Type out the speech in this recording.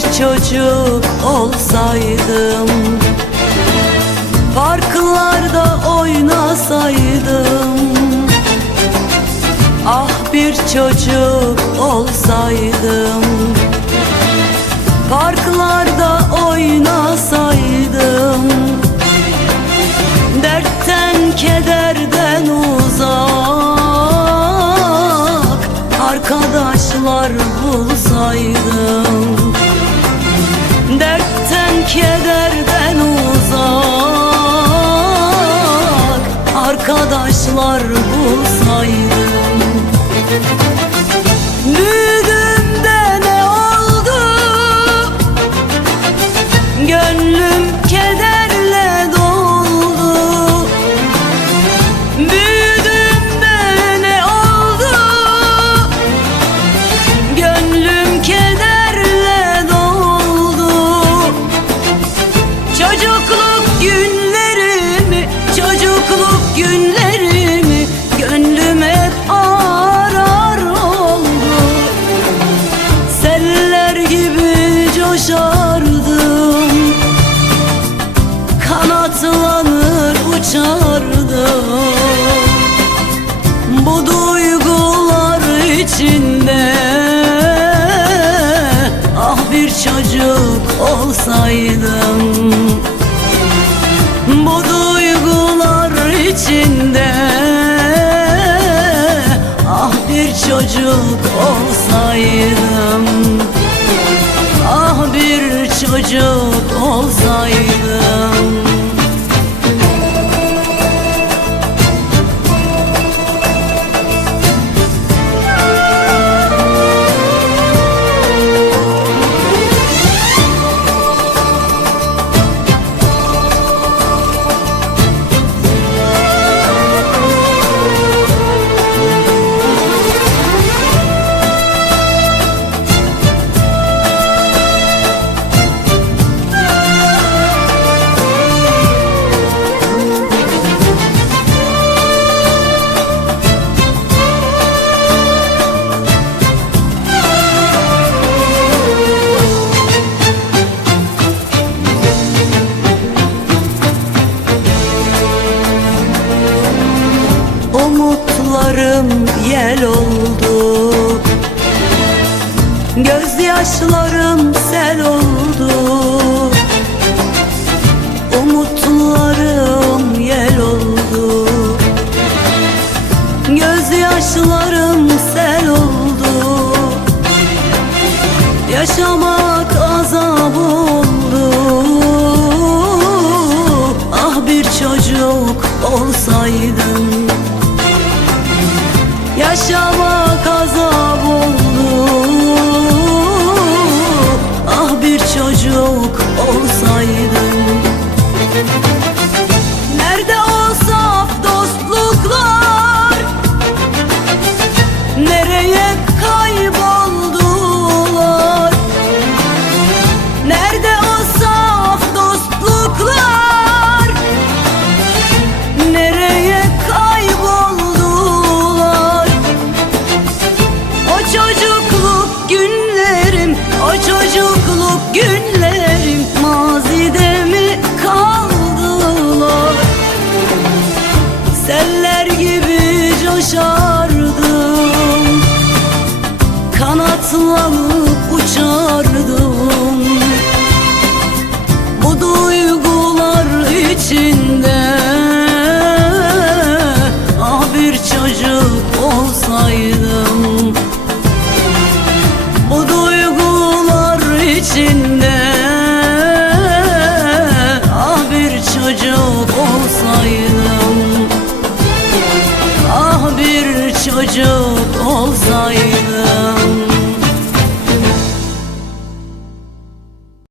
çocuk olsaydım Parklarda oynasaydım. Ah bir çocuk olsaydım Parklarda oynasaydım. Dertten kederden uzak Arkadaşlar bulsaydım Arkadaşlar bulsaydım. Büyüdüğümde ne oldu? Gönlüm kederle Uçardım Bu duygular içinde Ah bir çocuk olsaydım. Bu duygular içinde Ah bir çocuk olsaydım. Ah bir çocuk olsaydım Gözyaşlarım sel oldu. Umutlarım yel oldu. Gözyaşlarım sel oldu. Yaşamak azap oldu. Ah bir çocuk olsaydım. Yaşamak azap oldu çocuk olsaydım